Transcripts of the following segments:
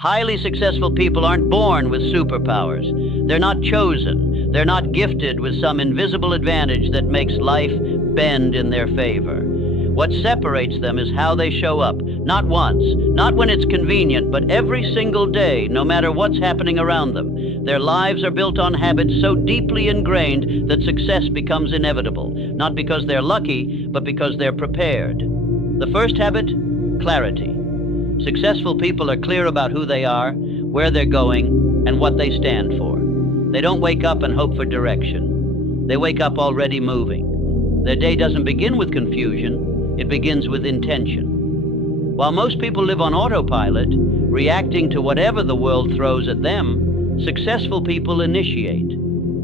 Highly successful people aren't born with superpowers. They're not chosen. They're not gifted with some invisible advantage that makes life bend in their favor. What separates them is how they show up, not once, not when it's convenient, but every single day, no matter what's happening around them. Their lives are built on habits so deeply ingrained that success becomes inevitable, not because they're lucky, but because they're prepared. The first habit, clarity. Successful people are clear about who they are, where they're going, and what they stand for. They don't wake up and hope for direction. They wake up already moving. Their day doesn't begin with confusion, it begins with intention. While most people live on autopilot, reacting to whatever the world throws at them, successful people initiate.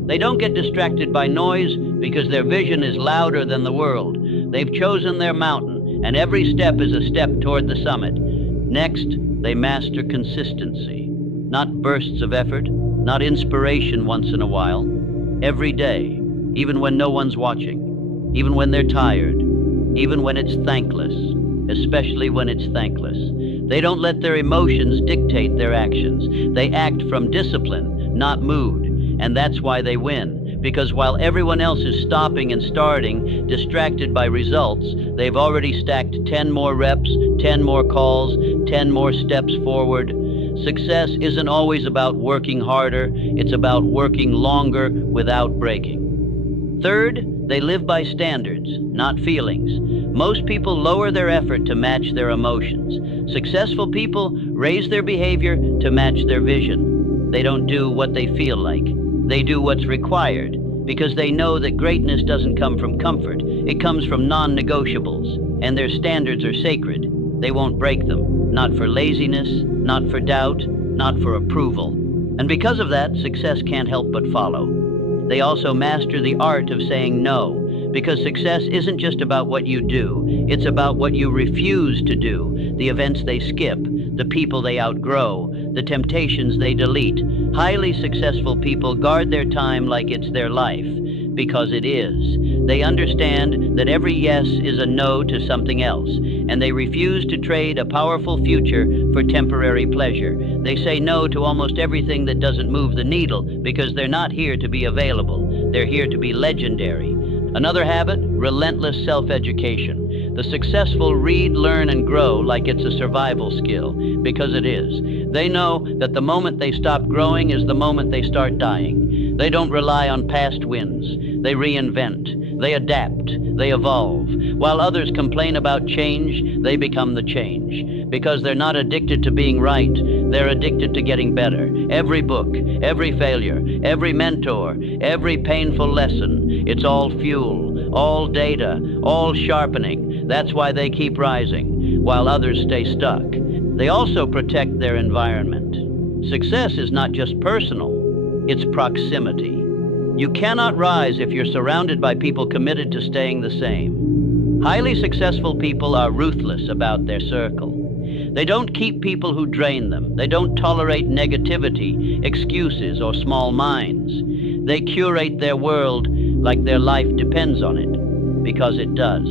They don't get distracted by noise because their vision is louder than the world. They've chosen their mountain, and every step is a step toward the summit. Next, they master consistency. Not bursts of effort, not inspiration once in a while. Every day, even when no one's watching, even when they're tired, even when it's thankless, especially when it's thankless. They don't let their emotions dictate their actions. They act from discipline, not mood. And that's why they win. Because while everyone else is stopping and starting, distracted by results, they've already stacked 10 more reps, 10 more calls, 10 more steps forward. Success isn't always about working harder, it's about working longer without breaking. Third, they live by standards, not feelings. Most people lower their effort to match their emotions. Successful people raise their behavior to match their vision. They don't do what they feel like. They do what's required because they know that greatness doesn't come from comfort. It comes from non-negotiables, and their standards are sacred. They won't break them, not for laziness, not for doubt, not for approval. And because of that, success can't help but follow. They also master the art of saying no, because success isn't just about what you do, it's about what you refuse to do, the events they skip, the people they outgrow, the temptations they delete. Highly successful people guard their time like it's their life, because it is. They understand that every yes is a no to something else, and they refuse to trade a powerful future for temporary pleasure. They say no to almost everything that doesn't move the needle because they're not here to be available. They're here to be legendary. Another habit, relentless self-education. The successful read, learn, and grow like it's a survival skill, because it is. They know that the moment they stop growing is the moment they start dying. They don't rely on past wins. They reinvent. They adapt. They evolve. While others complain about change, they become the change. Because they're not addicted to being right, they're addicted to getting better. Every book, every failure, every mentor, every painful lesson, it's all fuel, all data, all sharpening. That's why they keep rising, while others stay stuck. They also protect their environment. Success is not just personal, it's proximity. You cannot rise if you're surrounded by people committed to staying the same. Highly successful people are ruthless about their circle. They don't keep people who drain them. They don't tolerate negativity, excuses, or small minds. They curate their world like their life depends on it, because it does.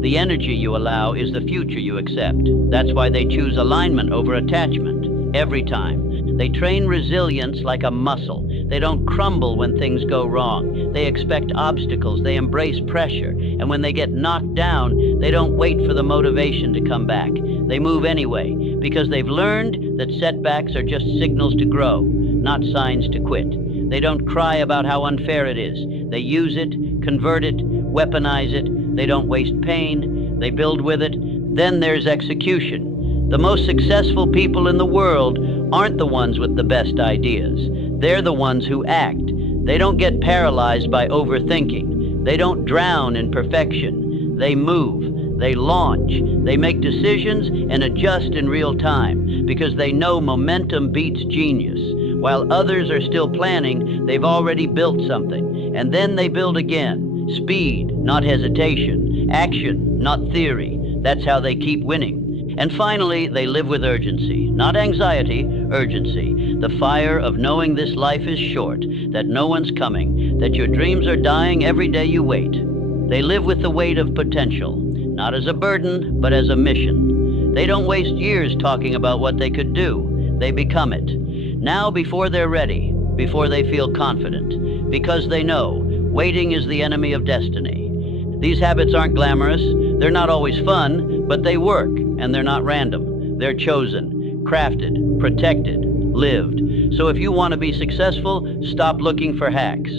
The energy you allow is the future you accept. That's why they choose alignment over attachment, every time. They train resilience like a muscle. They don't crumble when things go wrong. They expect obstacles. They embrace pressure. And when they get knocked down, they don't wait for the motivation to come back. They move anyway, because they've learned that setbacks are just signals to grow, not signs to quit. They don't cry about how unfair it is. They use it, convert it, weaponize it. They don't waste pain. They build with it. Then there's execution. The most successful people in the world aren't the ones with the best ideas. They're the ones who act. They don't get paralyzed by overthinking. They don't drown in perfection. They move. They launch. They make decisions and adjust in real time because they know momentum beats genius. While others are still planning, they've already built something. And then they build again. Speed, not hesitation. Action, not theory. That's how they keep winning. And finally, they live with urgency, not anxiety, urgency. The fire of knowing this life is short, that no one's coming, that your dreams are dying every day you wait. They live with the weight of potential, not as a burden, but as a mission. They don't waste years talking about what they could do. they become it. Now before they're ready, before they feel confident, because they know waiting is the enemy of destiny. These habits aren't glamorous, they're not always fun, but they work, and they're not random. They're chosen, crafted, protected, lived. So if you want to be successful, stop looking for hacks.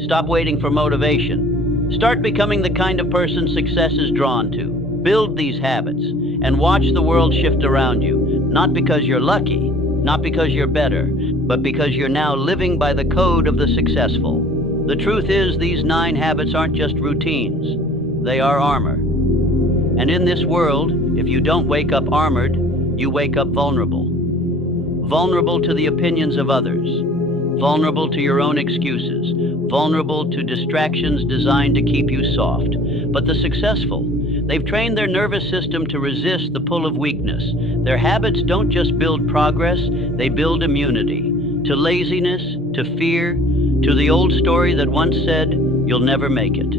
Stop waiting for motivation. Start becoming the kind of person success is drawn to. Build these habits and watch the world shift around you, not because you're lucky, not because you're better, but because you're now living by the code of the successful. The truth is, these 9 habits aren't just routines. They are armor. And in this world, if you don't wake up armored, you wake up vulnerable. Vulnerable to the opinions of others. Vulnerable to your own excuses. Vulnerable to distractions designed to keep you soft. But the successful, they've trained their nervous system to resist the pull of weakness. Their habits don't just build progress, they build immunity. To laziness, to fear, to the old story that once said, "You'll never make it."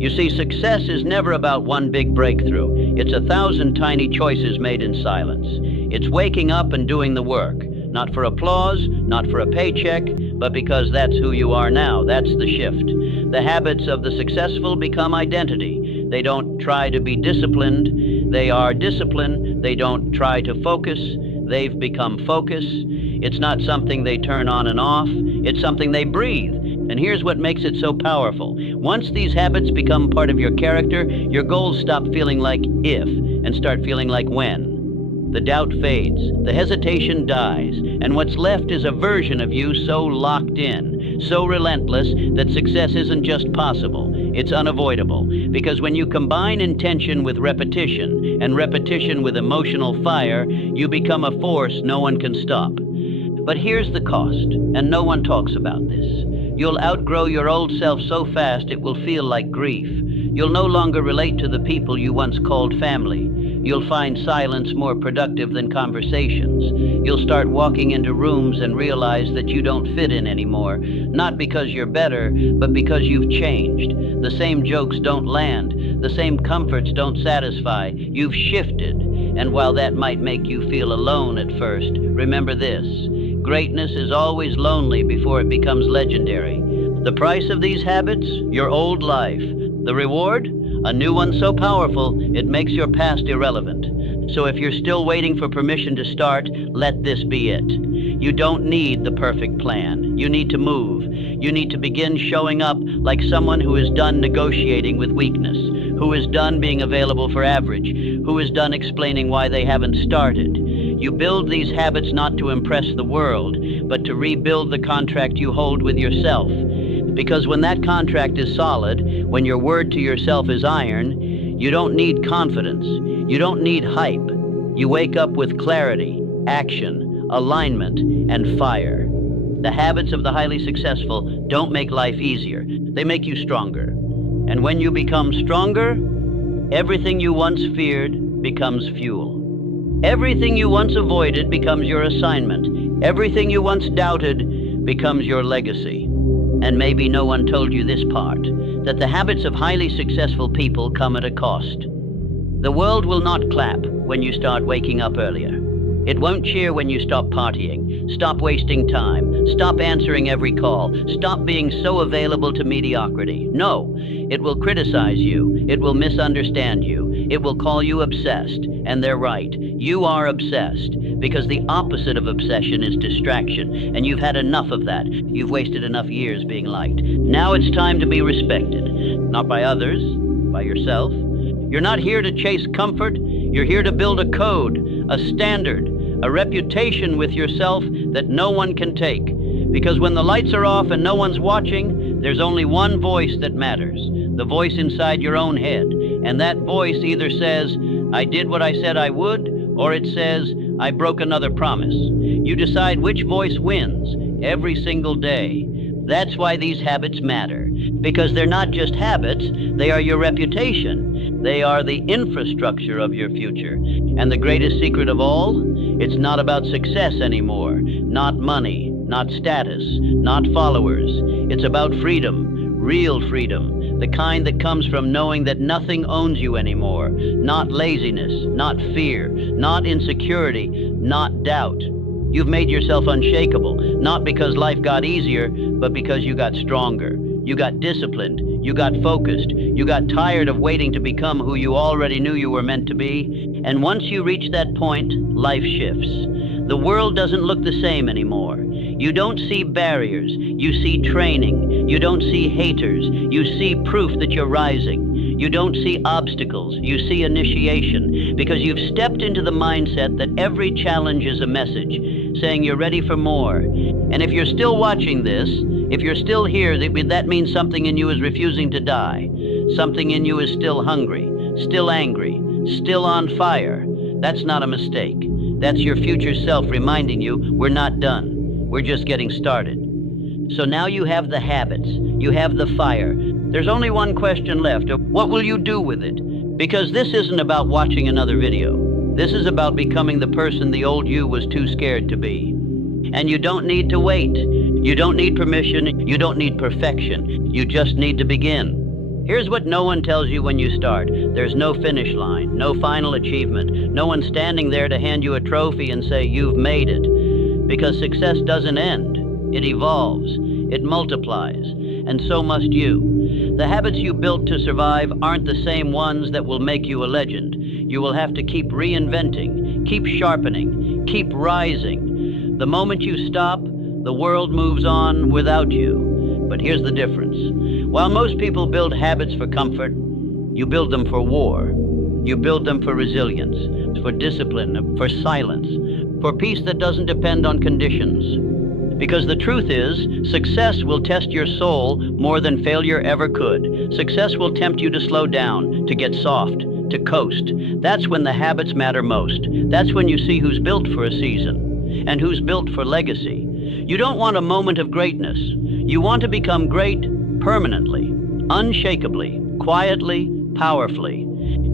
You see, success is never about one big breakthrough. It's 1,000 tiny choices made in silence. It's waking up and doing the work, not for applause, not for a paycheck, but because that's who you are now. That's the shift. The habits of the successful become identity. They don't try to be disciplined. They are disciplined. They don't try to focus. They've become focus. It's not something they turn on and off. It's something they breathe. And here's what makes it so powerful. Once these habits become part of your character, your goals stop feeling like if and start feeling like when. The doubt fades, the hesitation dies, and what's left is a version of you so locked in, so relentless that success isn't just possible, it's unavoidable. Because when you combine intention with repetition, and repetition with emotional fire, you become a force no one can stop. But here's the cost, and no one talks about this. You'll outgrow your old self so fast it will feel like grief. You'll no longer relate to the people you once called family. You'll find silence more productive than conversations. You'll start walking into rooms and realize that you don't fit in anymore, not because you're better, but because you've changed. The same jokes don't land. The same comforts don't satisfy. You've shifted. And while that might make you feel alone at first, remember this. Greatness is always lonely before it becomes legendary. The price of these habits? Your old life. The reward? A new one so powerful, it makes your past irrelevant. So if you're still waiting for permission to start, let this be it. You don't need the perfect plan. You need to move. You need to begin showing up like someone who is done negotiating with weakness, who is done being available for average, who is done explaining why they haven't started. You build these habits not to impress the world, but to rebuild the contract you hold with yourself. Because when that contract is solid, when your word to yourself is iron, you don't need confidence. You don't need hype. You wake up with clarity, action, alignment, and fire. The habits of the highly successful don't make life easier. They make you stronger. And when you become stronger, everything you once feared becomes fuel. Everything you once avoided becomes your assignment. Everything you once doubted becomes your legacy. And maybe no one told you this part, that the habits of highly successful people come at a cost. The world will not clap when you start waking up earlier. It won't cheer when you stop partying, stop wasting time, stop answering every call, stop being so available to mediocrity. No, it will criticize you, it will misunderstand you, it will call you obsessed, and they're right. You are obsessed, because the opposite of obsession is distraction, and you've had enough of that. You've wasted enough years being liked. Now it's time to be respected, not by others, by yourself. You're not here to chase comfort, you're here to build a code, a standard, a reputation with yourself that no one can take. Because when the lights are off and no one's watching, there's only one voice that matters, the voice inside your own head. And that voice either says, I did what I said I would, or it says, I broke another promise. You decide which voice wins every single day. That's why these habits matter, because they're not just habits, they are your reputation. They are the infrastructure of your future. And the greatest secret of all, it's not about success anymore, not money, not status, not followers. It's about freedom, real freedom, the kind that comes from knowing that nothing owns you anymore, not laziness, not fear, not insecurity, not doubt. You've made yourself unshakable, not because life got easier, but because you got stronger. You got disciplined. You got focused. You got tired of waiting to become who you already knew you were meant to be. And once you reach that point, life shifts. The world doesn't look the same anymore. You don't see barriers. You see training. You don't see haters. You see proof that you're rising. You don't see obstacles. You see initiation, because you've stepped into the mindset that every challenge is a message, saying you're ready for more. And if you're still watching this, if you're still here, that means something in you is refusing to die. Something in you is still hungry, still angry, still on fire. That's not a mistake. That's your future self reminding you we're not done. We're just getting started. So now you have the habits. You have the fire. There's only one question left. What will you do with it? Because this isn't about watching another video. This is about becoming the person the old you was too scared to be. And you don't need to wait. You don't need permission. You don't need perfection. You just need to begin. Here's what no one tells you when you start. There's no finish line, no final achievement, no one standing there to hand you a trophy and say you've made it. Because success doesn't end. It evolves. It multiplies. And so must you. The habits you built to survive aren't the same ones that will make you a legend. You will have to keep reinventing, keep sharpening, keep rising. The moment you stop, the world moves on without you. But here's the difference. While most people build habits for comfort, you build them for war. You build them for resilience, for discipline, for silence, for peace that doesn't depend on conditions. Because the truth is, success will test your soul more than failure ever could. Success will tempt you to slow down, to get soft, to coast. That's when the habits matter most. That's when you see who's built for a season and who's built for legacy. You don't want a moment of greatness. You want to become great permanently, unshakably, quietly, powerfully.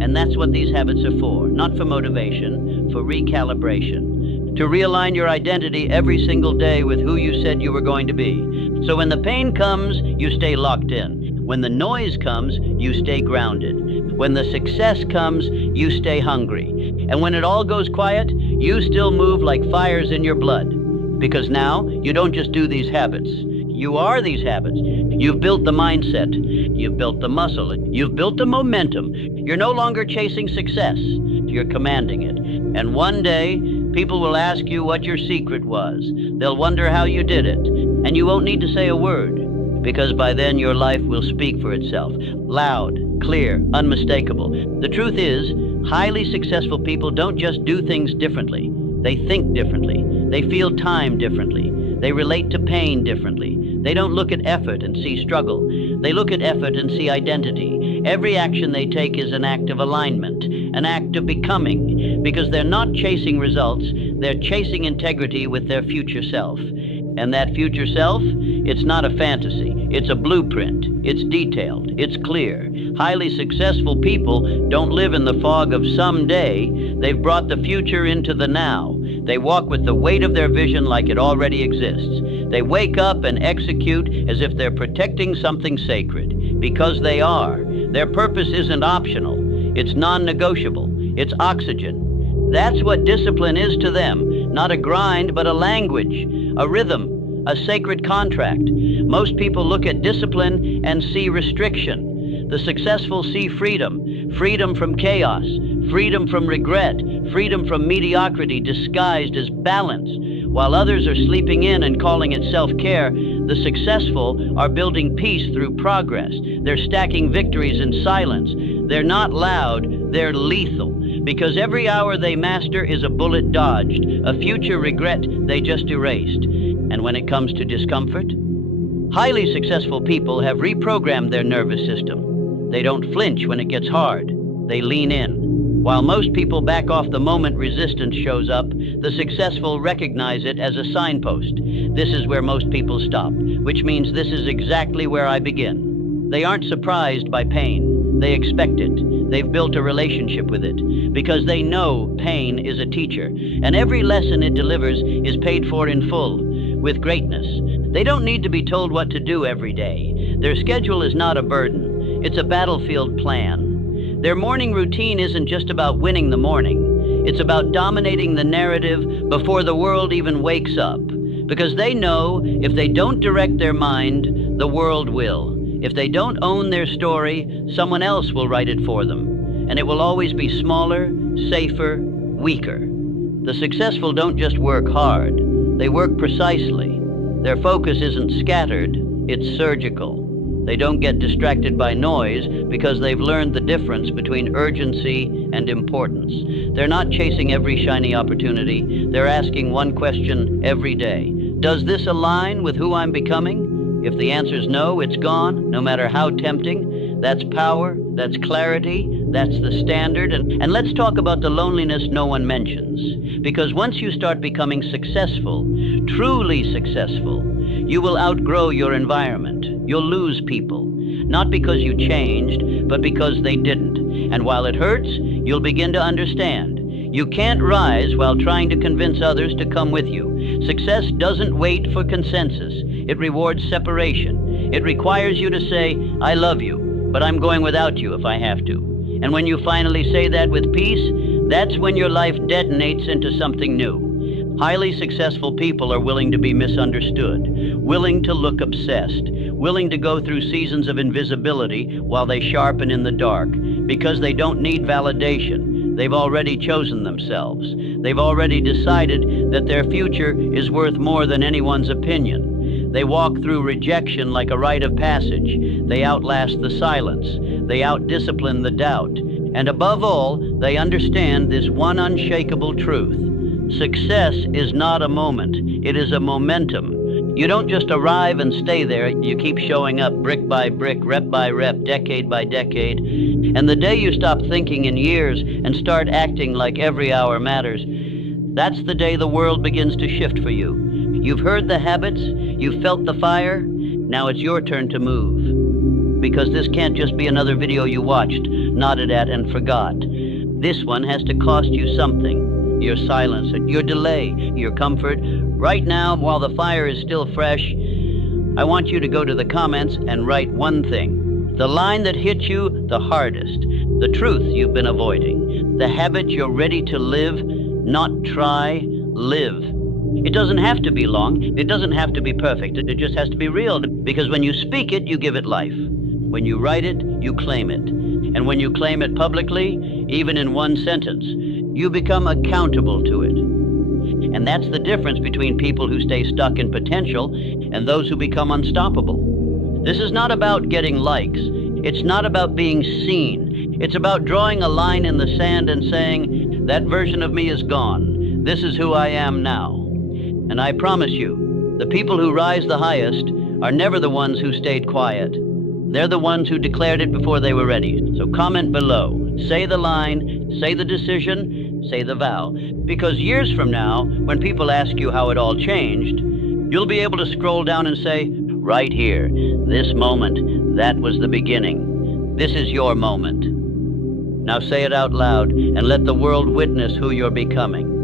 And that's what these habits are for. Not for motivation, for recalibration. To realign your identity every single day with who you said you were going to be. So when the pain comes, you stay locked in. When the noise comes, you stay grounded. When the success comes, you stay hungry. And when it all goes quiet, you still move like fires in your blood. Because now, you don't just do these habits. You are these habits. You've built the mindset. You've built the muscle. You've built the momentum. You're no longer chasing success. You're commanding it. And one day, people will ask you what your secret was. They'll wonder how you did it. And you won't need to say a word, because by then your life will speak for itself. Loud, clear, unmistakable. The truth is, highly successful people don't just do things differently. They think differently. They feel time differently. They relate to pain differently. They don't look at effort and see struggle. They look at effort and see identity. Every action they take is an act of alignment, an act of becoming, because they're not chasing results, they're chasing integrity with their future self. And that future self, it's not a fantasy, it's a blueprint, it's detailed, it's clear. Highly successful people don't live in the fog of someday, they've brought the future into the now. They walk with the weight of their vision like it already exists. They wake up and execute as if they're protecting something sacred, because they are. Their purpose isn't optional, it's non-negotiable, it's oxygen. That's what discipline is to them, not a grind, but a language, a rhythm, a sacred contract. Most people look at discipline and see restriction. The successful see freedom, freedom from chaos, freedom from regret, freedom from mediocrity disguised as balance. While others are sleeping in and calling it self-care, the successful are building peace through progress. They're stacking victories in silence. They're not loud, they're lethal. Because every hour they master is a bullet dodged, a future regret they just erased. And when it comes to discomfort, highly successful people have reprogrammed their nervous system. They don't flinch when it gets hard. They lean in. While most people back off the moment resistance shows up, the successful recognize it as a signpost. This is where most people stop, which means this is exactly where I begin. They aren't surprised by pain. They expect it. They've built a relationship with it, because they know pain is a teacher, and every lesson it delivers is paid for in full, with greatness. They don't need to be told what to do every day. Their schedule is not a burden. It's a battlefield plan. Their morning routine isn't just about winning the morning. It's about dominating the narrative before the world even wakes up. Because they know if they don't direct their mind, the world will. If they don't own their story, someone else will write it for them. And it will always be smaller, safer, weaker. The successful don't just work hard, they work precisely. Their focus isn't scattered, it's surgical. They don't get distracted by noise because they've learned the difference between urgency and importance. They're not chasing every shiny opportunity, they're asking one question every day. Does this align with who I'm becoming? If the answer's no, it's gone, no matter how tempting. That's power, that's clarity, that's the standard. And let's talk about the loneliness no one mentions. Because once you start becoming successful, truly successful, you will outgrow your environment. You'll lose people. Not because you changed, but because they didn't. And while it hurts, you'll begin to understand. You can't rise while trying to convince others to come with you. Success doesn't wait for consensus. It rewards separation. It requires you to say, I love you, but I'm going without you if I have to. And when you finally say that with peace, that's when your life detonates into something new. Highly successful people are willing to be misunderstood, willing to look obsessed, willing to go through seasons of invisibility while they sharpen in the dark, because they don't need validation. They've already chosen themselves. They've already decided that their future is worth more than anyone's opinion. They walk through rejection like a rite of passage. They outlast the silence. They outdiscipline the doubt. And above all, they understand this one unshakable truth. Success is not a moment. It is a momentum. You don't just arrive and stay there. You keep showing up brick by brick, rep by rep, decade by decade. And the day you stop thinking in years and start acting like every hour matters, that's the day the world begins to shift for you. You've heard the habits, you've felt the fire, now it's your turn to move. Because this can't just be another video you watched, nodded at, and forgot. This one has to cost you something. Your silence, your delay, your comfort. Right now, while the fire is still fresh, I want you to go to the comments and write one thing. The line that hit you the hardest. The truth you've been avoiding. The habit you're ready to live, not try, live. It doesn't have to be long. It doesn't have to be perfect. It just has to be real. Because when you speak it, you give it life. When you write it, you claim it. And when you claim it publicly, even in one sentence, you become accountable to it. And that's the difference between people who stay stuck in potential and those who become unstoppable. This is not about getting likes. It's not about being seen. It's about drawing a line in the sand and saying, that version of me is gone. This is who I am now. And I promise you, the people who rise the highest are never the ones who stayed quiet. They're the ones who declared it before they were ready. So comment below. Say the line, say the decision, say the vow. Because years from now, when people ask you how it all changed, you'll be able to scroll down and say, right here, this moment, that was the beginning. This is your moment. Now say it out loud and let the world witness who you're becoming.